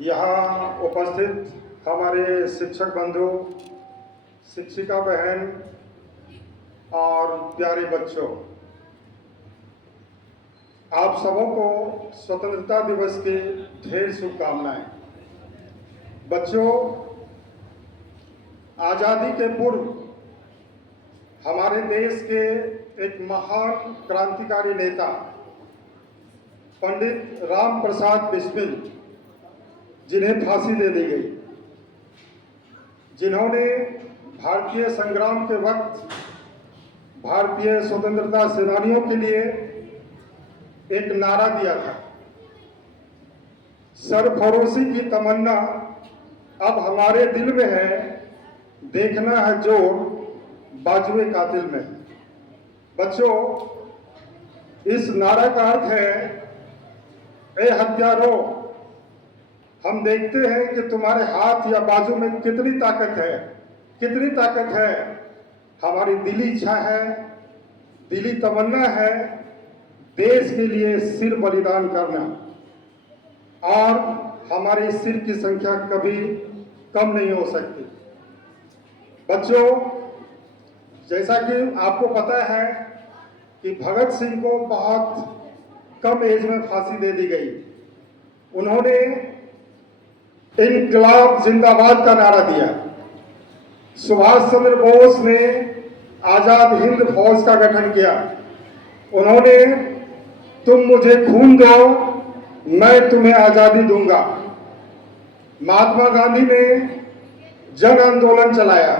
यहाँ उपस्थित हमारे शिक्षक बंधु, शिक्षिका बहन और प्यारे बच्चों, आप सबों को स्वतंत्रता दिवस की ढेर शुभकामनाएं। बच्चों, आज़ादी के पूर्व हमारे देश के एक महान क्रांतिकारी नेता पंडित राम प्रसाद बिस्मिल, जिन्हें फांसी दे दी गई, जिन्होंने भारतीय संग्राम के वक्त भारतीय स्वतंत्रता सेनानियों के लिए एक नारा दिया था, सरफरोशी की तमन्ना अब हमारे दिल में है, देखना है जोर बाजुए कातिल में। बच्चों, इस नारा का अर्थ है, ए हत्यारों, हम देखते हैं कि तुम्हारे हाथ या बाजू में कितनी ताकत है, कितनी ताकत है। हमारी दिली इच्छा है, दिली तमन्ना है, देश के लिए सिर बलिदान करना, और हमारे सिर की संख्या कभी कम नहीं हो सकती। बच्चों, जैसा कि आपको पता है कि भगत सिंह को बहुत कम एज में फांसी दे दी गई। उन्होंने इनकलाब जिंदाबाद का नारा दिया। सुभाष चंद्र बोस ने आजाद हिंद फौज का गठन किया। उन्होंने तुम मुझे खून दो, मैं तुम्हें आजादी दूंगा। महात्मा गांधी ने जन आंदोलन चलाया,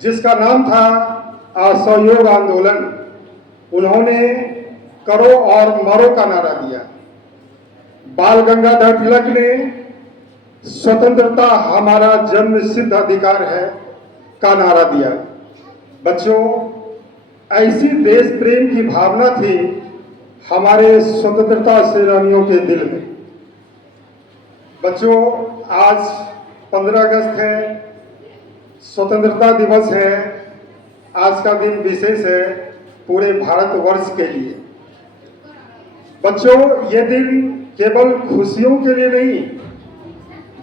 जिसका नाम था असहयोग आंदोलन। उन्होंने करो और मरो का नारा दिया। बाल गंगाधर तिलक ने स्वतंत्रता हमारा जन्म सिद्ध अधिकार है का नारा दिया। बच्चों, ऐसी देश प्रेम की भावना थी हमारे स्वतंत्रता सेनानियों के दिल में। बच्चों, आज 15 अगस्त है, स्वतंत्रता दिवस है। आज का दिन विशेष है पूरे भारतवर्ष के लिए। बच्चों, ये दिन केवल खुशियों के लिए नहीं,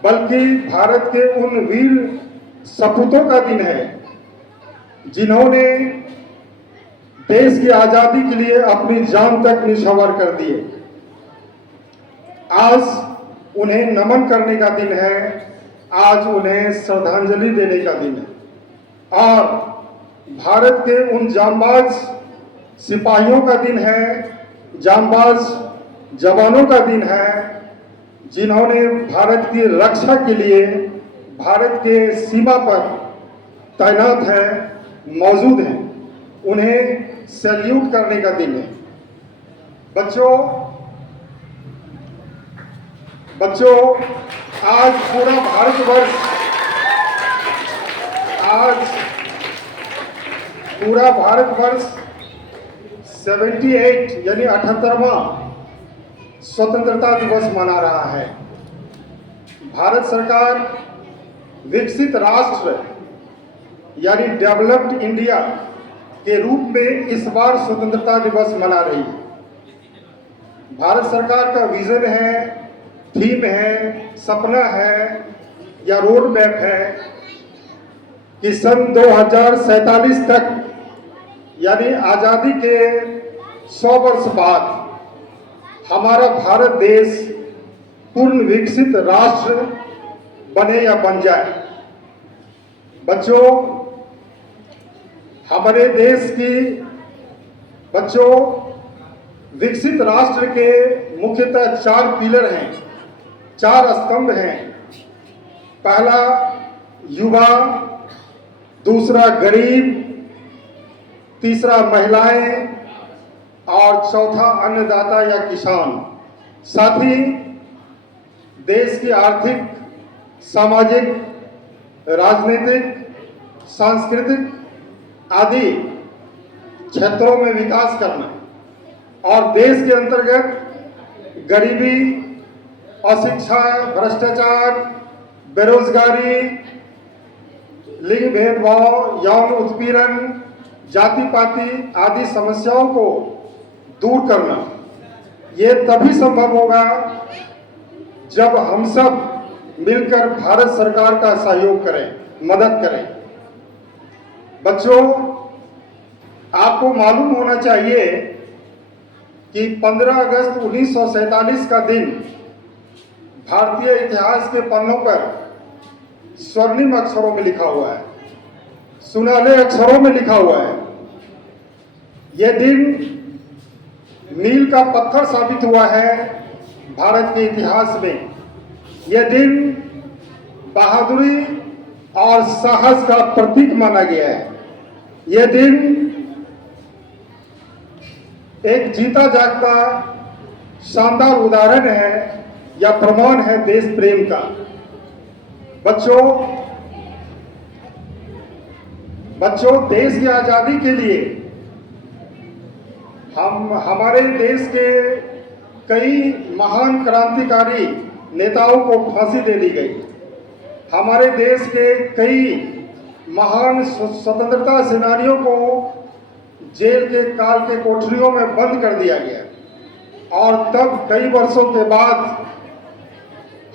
बल्कि भारत के उन वीर सपूतों का दिन है, जिन्होंने देश की आजादी के लिए अपनी जान तक निछावर कर दिए। आज उन्हें नमन करने का दिन है, आज उन्हें श्रद्धांजलि देने का दिन है, और भारत के उन जांबाज सिपाहियों का दिन है, जांबाज जवानों का दिन है, जिन्होंने भारत की रक्षा के लिए भारत के सीमा पर तैनात है, मौजूद हैं। उन्हें सैल्यूट करने का दिन है। बच्चों, आज पूरा भारतवर्ष 78 यानी 78वां स्वतंत्रता दिवस मना रहा है। भारत सरकार विकसित राष्ट्र यानी डेवलप्ड इंडिया के रूप में इस बार स्वतंत्रता दिवस मना रही है। भारत सरकार का विजन है, थीम है, सपना है या रोड मैप है कि सन 2047 तक यानी आजादी के 100 वर्ष बाद हमारा भारत देश पूर्ण विकसित राष्ट्र बने या बन जाए। बच्चों, हमारे देश की विकसित राष्ट्र के मुख्यतः 4 पिलर हैं, 4 स्तंभ हैं। पहला युवा, दूसरा गरीब, तीसरा महिलाएं और चौथा अन्नदाता या किसान। साथ ही देश की आर्थिक, सामाजिक, राजनीतिक, सांस्कृतिक आदि क्षेत्रों में विकास करना, और देश के अंतर्गत गरीबी, अशिक्षा, भ्रष्टाचार, बेरोजगारी, लिंग भेदभाव, यौन उत्पीड़न, जाति पाति आदि समस्याओं को दूर करना। ये तभी संभव होगा जब हम सब मिलकर भारत सरकार का सहयोग करें, मदद करें। बच्चों, आपको मालूम होना चाहिए कि 15 अगस्त 1947 का दिन भारतीय इतिहास के पन्नों पर स्वर्णिम अक्षरों में लिखा हुआ है, सुनहरे अक्षरों में लिखा हुआ है। यह दिन मील का पत्थर साबित हुआ है भारत के इतिहास में। यह दिन बहादुरी और साहस का प्रतीक माना गया है। यह दिन एक जीता जागता शानदार उदाहरण है या प्रमाण है देश प्रेम का। बच्चों, देश की आजादी के लिए हमारे देश के कई महान क्रांतिकारी नेताओं को फांसी दे दी गई। हमारे देश के कई महान स्वतंत्रता सेनानियों को जेल के काल के कोठरियों में बंद कर दिया गया और तब कई वर्षों के बाद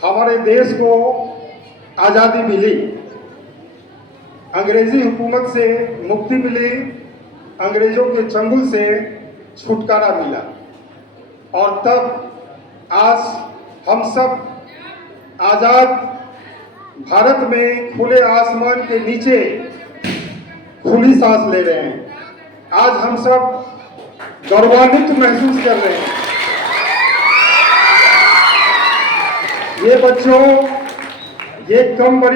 हमारे देश को आज़ादी मिली, अंग्रेजी हुकूमत से मुक्ति मिली, अंग्रेजों के चंगुल से छुटकारा मिला और तब आज हम सब आज़ाद भारत में खुले आसमान के नीचे खुली सांस ले रहे हैं। आज हम सब गौरवान्वित महसूस कर रहे हैं। ये बच्चों, ये कम बड़ी